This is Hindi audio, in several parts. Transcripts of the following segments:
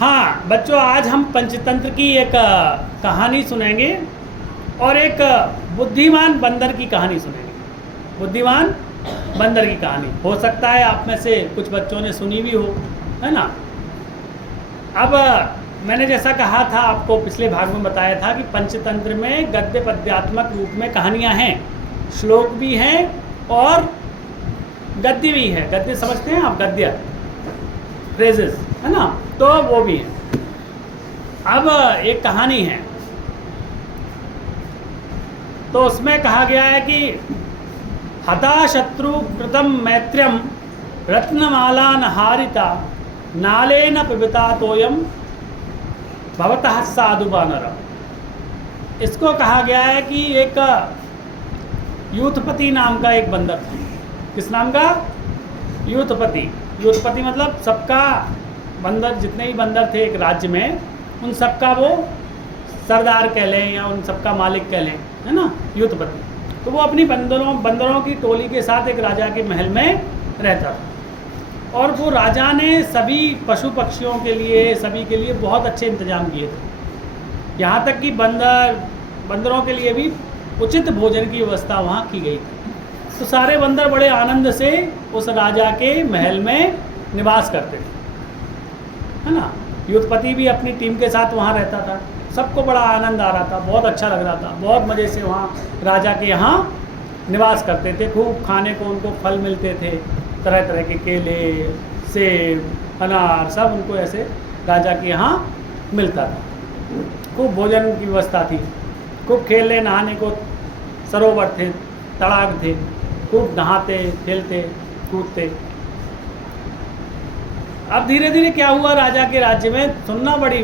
हाँ बच्चों, आज हम पंचतंत्र की एक कहानी सुनेंगे और एक बुद्धिमान बंदर की कहानी सुनेंगे। बुद्धिमान बंदर की कहानी, हो सकता है आप में से कुछ बच्चों ने सुनी भी हो, है ना। अब मैंने जैसा कहा था, आपको पिछले भाग में बताया था कि पंचतंत्र में गद्य पद्यात्मक रूप में कहानियाँ हैं, श्लोक भी हैं और गद्य भी है। गद्य समझते हैं आप? गद्य फ्रेजेस, है ना, तो वो भी है। अब एक कहानी है, तो उसमें कहा गया है कि हता शत्रु कृतम मैत्र्यम रत्नमाला नहारिता नालेन पिबता तोयम भवतः साधु बानर। इसको कहा गया है कि एक यूथपति नाम का एक बंदर था। किस नाम का? यूथपति। यूथपति मतलब सबका बंदर, जितने भी बंदर थे एक राज्य में, उन सबका वो सरदार कह लें या उन सबका मालिक कह लें, है ना, यूथपति। तो वो अपनी बंदरों की टोली के साथ एक राजा के महल में रहता था और वो राजा ने सभी पशु पक्षियों के लिए, सभी के लिए बहुत अच्छे इंतजाम किए थे। यहाँ तक कि बंदरों के लिए भी उचित भोजन की व्यवस्था वहाँ की गई थी। तो सारे बंदर बड़े आनंद से उस राजा के महल में निवास करते थे, है ना। यूथपति भी अपनी टीम के साथ वहाँ रहता था। सबको बड़ा आनंद आ रहा था, बहुत अच्छा लग रहा था, बहुत मज़े से वहाँ राजा के यहाँ निवास करते थे। खूब खाने को उनको फल मिलते थे, तरह तरह के केले, सेब, अनार, सब उनको ऐसे राजा के यहाँ मिलता था। खूब भोजन की व्यवस्था थी, खूब खेलने नहाने को सरोवर थे, तड़ाग थे, खूब नहाते खेलते कूदते। अब धीरे धीरे क्या हुआ, राजा के राज्य में, सुनना बड़ी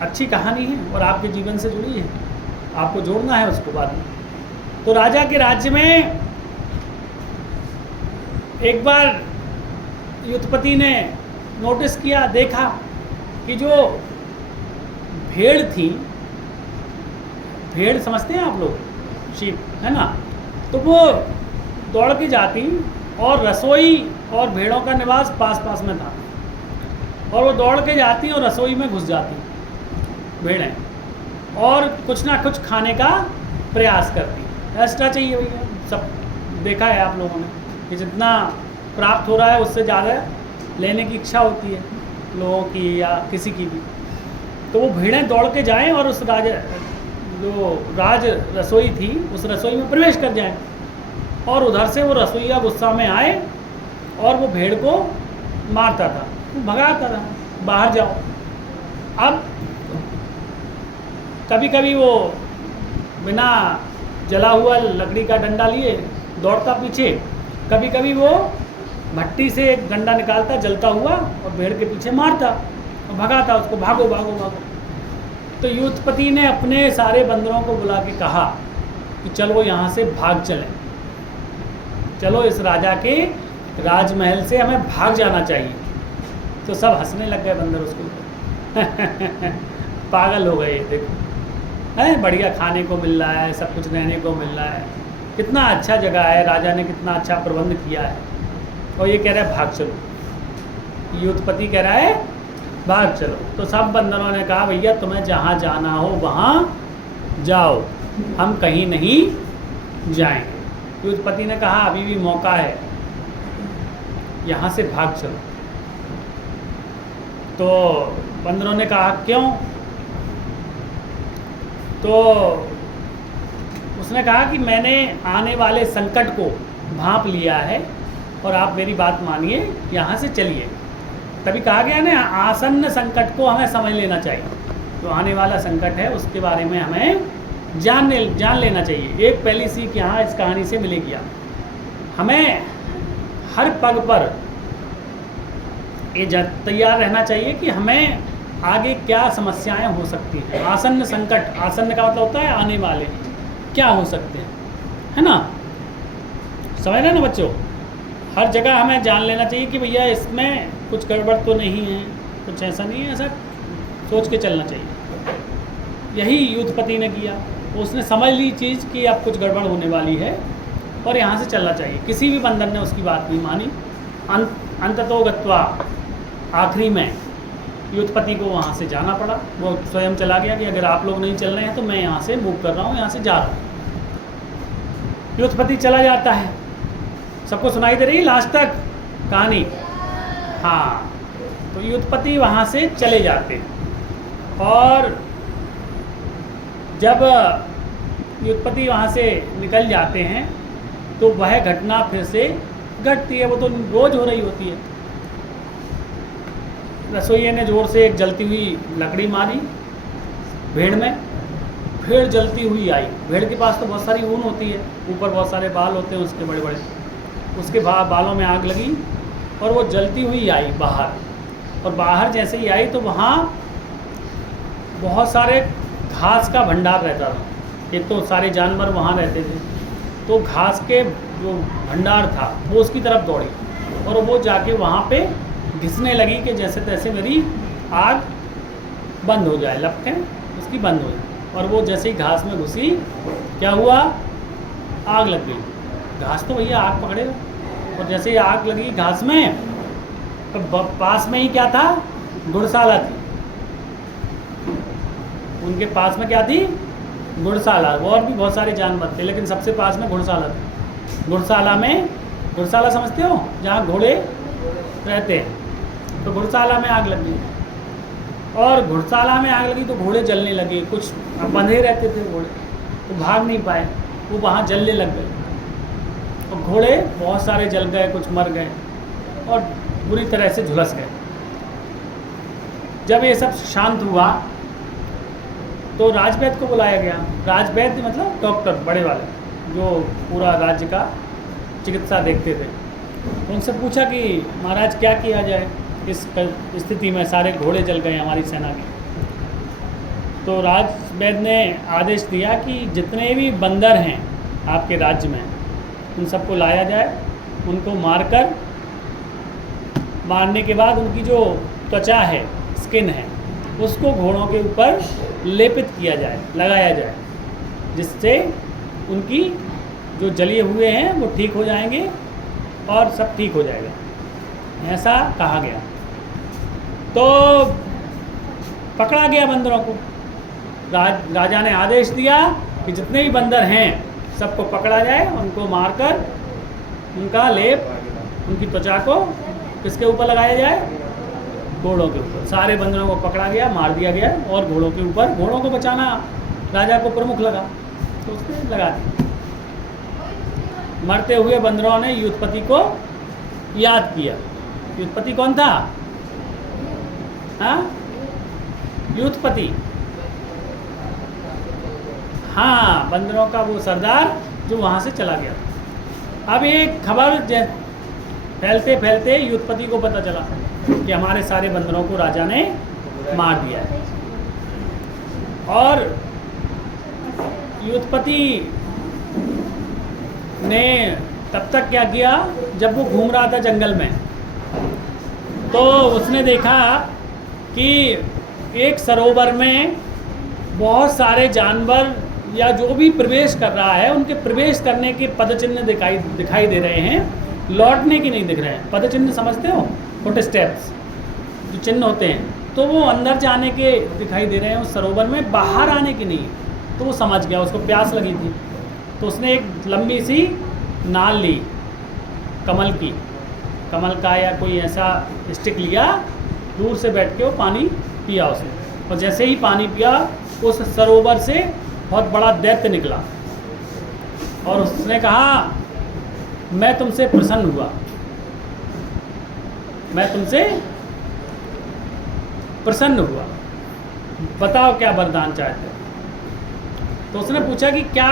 अच्छी कहानी है और आपके जीवन से जुड़ी है, आपको जोड़ना है उसको बाद में। तो राजा के राज्य में एक बार यूथपति ने नोटिस किया, देखा कि जो भेड़ थी, भेड़ समझते हैं आप लोग, शीप, है ना, तो वो दौड़ के जाती और रसोई और भेड़ों का निवास पास पास में था, और वो दौड़ के जाती और रसोई में घुस जाती भेड़ें और कुछ ना कुछ खाने का प्रयास करती। एक्स्ट्रा चाहिए भैया, सब देखा है आप लोगों ने कि जितना प्राप्त हो रहा है उससे ज़्यादा लेने की इच्छा होती है लोगों की या किसी की भी। तो वो भेड़ें दौड़ के जाएं और उस जो राज रसोई थी उस रसोई में प्रवेश कर जाएं, और उधर से वो रसोईया गुस्सा में आए और वो भेड़ को मारता था, भगाता था, बाहर जाओ। अब कभी कभी वो बिना जला हुआ लकड़ी का डंडा लिए दौड़ता पीछे, कभी कभी वो भट्टी से एक डंडा निकालता जलता हुआ और भेड़ के पीछे मारता और भगाता उसको, भागो भागो भागो। तो यूथपति ने अपने सारे बंदरों को बुला के कहा कि चलो यहाँ से भाग चलें, चलो इस राजा के राजमहल से हमें भाग जाना चाहिए। तो सब हंसने लग गए बंदर उसके ऊपर पागल हो गए, देखो है, बढ़िया खाने को मिल रहा है, सब कुछ रहने को मिल रहा है, कितना अच्छा जगह है, राजा ने कितना अच्छा प्रबंध किया है, और ये कह रहा है भाग चलो। यूथपति कह रहा है भाग चलो। तो सब बंदरों ने कहा भैया तुम्हें जहाँ जाना हो वहाँ जाओ, हम कहीं नहीं जाएंगे। यूथपति ने कहा अभी भी मौका है, यहाँ से भाग चलो। तो बंदरों ने कहा क्यों? तो उसने कहा कि मैंने आने वाले संकट को भांप लिया है और आप मेरी बात मानिए, यहाँ से चलिए। तभी कहा गया ना, आसन्न संकट को हमें समझ लेना चाहिए। जो आने वाला संकट है उसके बारे में हमें जान लेना चाहिए। एक पहली सीख यहाँ इस कहानी से मिलेगी। हमें हर पग पर ये तैयार रहना चाहिए कि हमें आगे क्या समस्याएं हो सकती हैं। आसन्न संकट, आसन्न का मतलब होता है आने वाले, क्या हो सकते हैं, है ना, समझ रहे ना बच्चों। हर जगह हमें जान लेना चाहिए कि भैया इसमें कुछ गड़बड़ तो नहीं है, कुछ ऐसा नहीं है, ऐसा सोच के चलना चाहिए। यही यूथपति ने किया, उसने समझ ली चीज़ कि अब कुछ गड़बड़ होने वाली है और यहाँ से चलना चाहिए। किसी भी बंदर ने उसकी बात नहीं मानी। अंततो गत्वा, आखिरी में युद्धपति को वहाँ से जाना पड़ा। वो स्वयं चला गया कि अगर आप लोग नहीं चल रहे हैं तो मैं यहाँ से मूव कर रहा हूँ, यहाँ से जा रहा हूँ। युद्धपति चला जाता है। सबको सुनाई दे रही है लास्ट तक कहानी? हाँ, तो युद्धपति वहाँ से चले जाते हैं और जब युद्धपति वहाँ से निकल जाते हैं तो वह घटना फिर से घटती है। वो तो रोज हो रही होती है। रसोइये ने जोर से एक जलती हुई लकड़ी मारी भेड़ में। भेड़ जलती हुई आई। भेड़ के पास तो बहुत सारी ऊन होती है, ऊपर बहुत सारे बाल होते हैं उसके बड़े बड़े। उसके बालों में आग लगी और वो जलती हुई आई बाहर। और बाहर जैसे ही आई तो वहाँ बहुत सारे घास का भंडार रहता था। एक तो सारे जानवर वहाँ रहते थे, तो घास के जो भंडार था वो उसकी तरफ दौड़ी और वो जाके वहाँ पे घिसने लगी कि जैसे तैसे मेरी आग बंद हो जाए, लपटें उसकी बंद हो जाए। और वो जैसे ही घास में घुसी, क्या हुआ? आग लग गई। घास तो भैया आग पकड़ेगा। और जैसे ही आग लगी घास में, तो पास में ही क्या था? घुड़शाला थी। उनके पास में क्या थी? घुड़शाला। और भी बहुत सारे जानवर थे, लेकिन सबसे पास में घुड़शाला थी। घुड़शाला समझते हो? जहाँ घोड़े रहते हैं। तो घुड़शाला में आग लगी और घुड़शाला में आग लगी तो घोड़े जलने लगे। कुछ बंधे रहते थे घोड़े, तो भाग नहीं पाए, वो वहाँ जलने लग गए और घोड़े बहुत सारे जल गए, कुछ मर गए और बुरी तरह से झुलस गए। जब ये सब शांत हुआ तो राजवैद्य को बुलाया गया। राजवैद्य मतलब डॉक्टर बड़े वाले, जो पूरा राज्य का चिकित्सा देखते थे। उनसे पूछा कि महाराज क्या किया जाए इस स्थिति में, सारे घोड़े जल गए हमारी सेना के। तो राजवैद्य ने आदेश दिया कि जितने भी बंदर हैं आपके राज्य में उन सबको लाया जाए। उनको मारने के बाद उनकी जो त्वचा है, स्किन है, उसको घोड़ों के ऊपर लेपित किया जाए, लगाया जाए, जिससे उनकी जो जले हुए हैं वो ठीक हो जाएंगे और सब ठीक हो जाएगा, ऐसा कहा गया। तो पकड़ा गया बंदरों को। राजा ने आदेश दिया कि जितने भी बंदर हैं सबको पकड़ा जाए, उनको मारकर उनका लेप, उनकी त्वचा को किसके ऊपर लगाया जाए? घोड़ों के ऊपर। सारे बंदरों को पकड़ा गया, मार दिया गया और घोड़ों के ऊपर। घोड़ों को बचाना राजा को प्रमुख लगा तो उसने लगा दिया। मरते हुए बंदरों ने युद्धपति को याद किया। युद्धपति कौन था? हाँ, युद्धपति, हाँ, बंदरों का वो सरदार जो वहाँ से चला गया। अब एक खबर फैलते फैलते युद्धपति को पता चला कि हमारे सारे बंदरों को राजा ने मार दिया है। और युद्धपति ने तब तक क्या किया, जब वो घूम रहा था जंगल में तो उसने देखा कि एक सरोवर में बहुत सारे जानवर या जो भी प्रवेश कर रहा है, उनके प्रवेश करने के पदचिन्ह दिखाई दे रहे हैं, लौटने की नहीं दिख रहे हैं। पदचिन्ह समझते हो? फुट स्टेप्स जो चिन्ह होते हैं, तो वो अंदर जाने के दिखाई दे रहे हैं उस सरोवर में, बाहर आने की नहीं। तो वो समझ गया, उसको प्यास लगी थी, तो उसने एक लंबी सी नाल ली, कमल का या कोई ऐसा स्टिक लिया, दूर से बैठ के वो पानी पिया उसने। और जैसे ही पानी पिया, उस सरोवर से बहुत बड़ा दैत्य निकला और उसने कहा, मैं तुमसे प्रसन्न हुआ, मैं तुमसे प्रसन्न हुआ, बताओ क्या वरदान चाहते हो। तो उसने पूछा कि क्या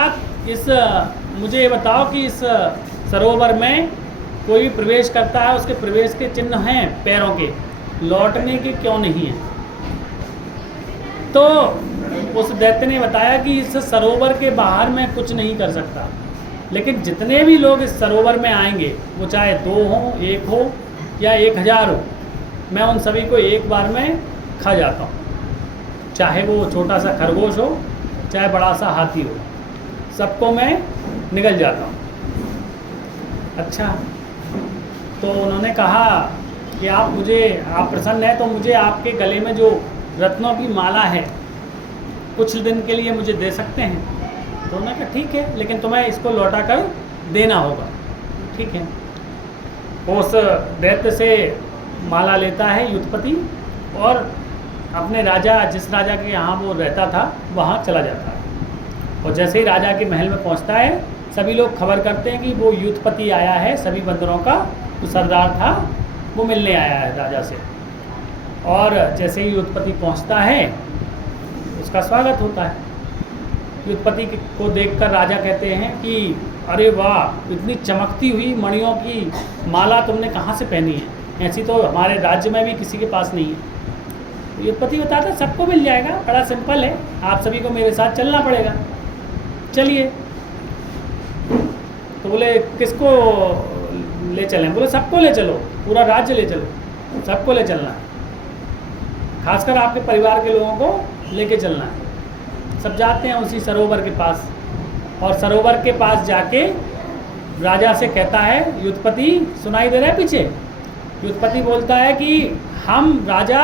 मुझे ये बताओ कि इस सरोवर में कोई भी प्रवेश करता है, उसके प्रवेश के चिन्ह हैं पैरों के, लौटने के क्यों नहीं हैं। तो उस दैत्य ने बताया कि इस सरोवर के बाहर मैं कुछ नहीं कर सकता, लेकिन जितने भी लोग इस सरोवर में आएंगे, वो चाहे 2 हो, 1 हो या 1000 हो, मैं उन सभी को एक बार में खा जाता हूँ। चाहे वो छोटा सा खरगोश हो, चाहे बड़ा सा हाथी हो, सबको मैं निगल जाता हूँ। अच्छा, तो उन्होंने कहा कि आप प्रसन्न हैं तो मुझे आपके गले में जो रत्नों की माला है कुछ दिन के लिए मुझे दे सकते हैं। तो उन्होंने कहा ठीक है, लेकिन तुम्हें इसको लौटा कर देना होगा। ठीक है। उस दैत्य से माला लेता है युद्धपति और अपने राजा, जिस राजा के यहाँ वो रहता था वहाँ चला जाता है। और जैसे ही राजा के महल में पहुँचता है, सभी लोग खबर करते हैं कि वो युद्धपति आया है, सभी बंदरों का जो सरदार था वो मिलने आया है राजा से। और जैसे ही युद्धपति पहुँचता है उसका स्वागत होता है। युद्धपति को देखकर राजा कहते हैं कि अरे वाह, इतनी चमकती हुई मणियों की माला तुमने कहाँ से पहनी है, ऐसी तो हमारे राज्य में भी किसी के पास नहीं है। युद्धपति बताता है सबको मिल जाएगा, बड़ा सिंपल है, आप सभी को मेरे साथ चलना पड़ेगा, चलिए। तो बोले किसको ले चलें? बोले सबको ले चलो, पूरा राज्य ले चलो, सबको ले चलना है, खासकर आपके परिवार के लोगों को लेके चलना है। सब जाते हैं उसी सरोवर के पास, और सरोवर के पास जाके राजा से कहता है युद्धपति, सुनाई दे रहा है पीछे? युद्धपति बोलता है कि हम राजा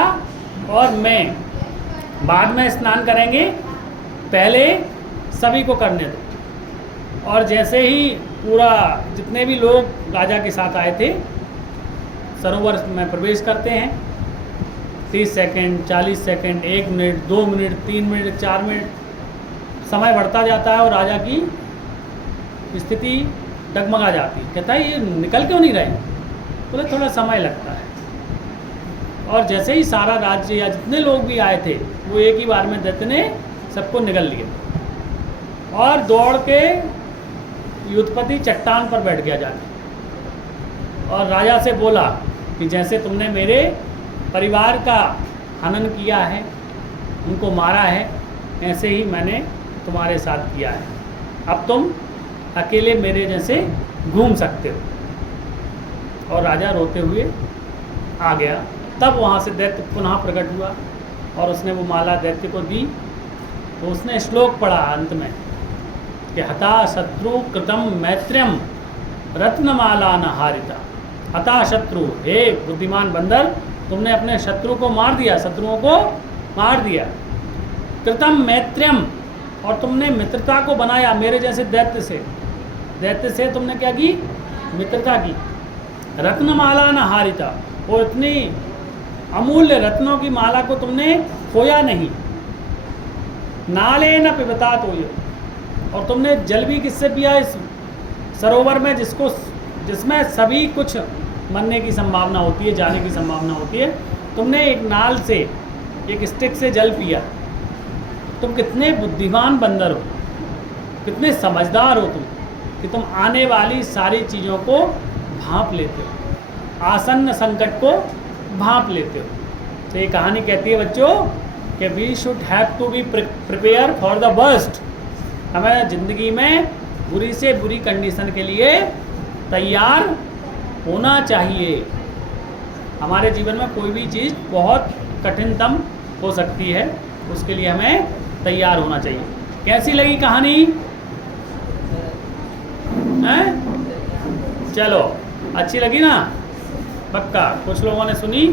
और मैं बाद में स्नान करेंगे, पहले सभी को करने दो। और जैसे ही पूरा जितने भी लोग राजा के साथ आए थे सरोवर में प्रवेश करते हैं, 30 second, 40 second, 1 minute, 2 minute, 3 minute, 4 minute, समय बढ़ता जाता है और राजा की स्थिति डगमगा जाती है। कहता है ये निकल क्यों नहीं रहे? बोले थोड़ा समय लगता है। और जैसे ही सारा राज्य या जितने लोग भी आए थे वो एक ही बार में दैत्य ने सबको निगल लिया और दौड़ के युद्धपति चट्टान पर बैठ गया जाके और राजा से बोला कि जैसे तुमने मेरे परिवार का हनन किया है, उनको मारा है, ऐसे ही मैंने तुम्हारे साथ किया है। अब तुम अकेले मेरे जैसे घूम सकते हो। और राजा रोते हुए आ गया। तब वहाँ से दैत्य पुनः प्रकट हुआ और उसने वो माला दैत्य को दी। तो उसने श्लोक पढ़ा अंत में कि हता शत्रु कृतम मैत्र्यम रत्नमाला न हारिता। हता शत्रु, हे बुद्धिमान बंदर, तुमने अपने शत्रु को मार दिया, शत्रुओं को मार दिया। कृतम मैत्र्यम, और तुमने मित्रता को बनाया मेरे जैसे दैत्य से। दैत्य से तुमने क्या की? मित्रता की। रत्नमाला न हारिता, और इतनी अमूल्य रत्नों की माला को तुमने खोया नहीं। नाले न पिबता तो ये, और तुमने जल भी किससे पिया? इस सरोवर में जिसमें सभी कुछ मरने की संभावना होती है, जाने की संभावना होती है। तुमने एक नाल से, एक स्टिक से जल पिया। तुम कितने बुद्धिमान बंदर हो, कितने समझदार हो तुम, कि तुम आने वाली सारी चीज़ों को भांप लेते हो, आसन्न संकट को भांप लेते हो। तो ये कहानी कहती है बच्चों कि we should have to be prepare for the worst. हमें ज़िंदगी में बुरी से बुरी कंडीशन के लिए तैयार होना चाहिए। हमारे जीवन में कोई भी चीज़ बहुत कठिनतम हो सकती है, उसके लिए हमें तैयार होना चाहिए। कैसी लगी कहानी? हैं? चलो, अच्छी लगी ना? पक्का कुछ लोगों ने सुनी,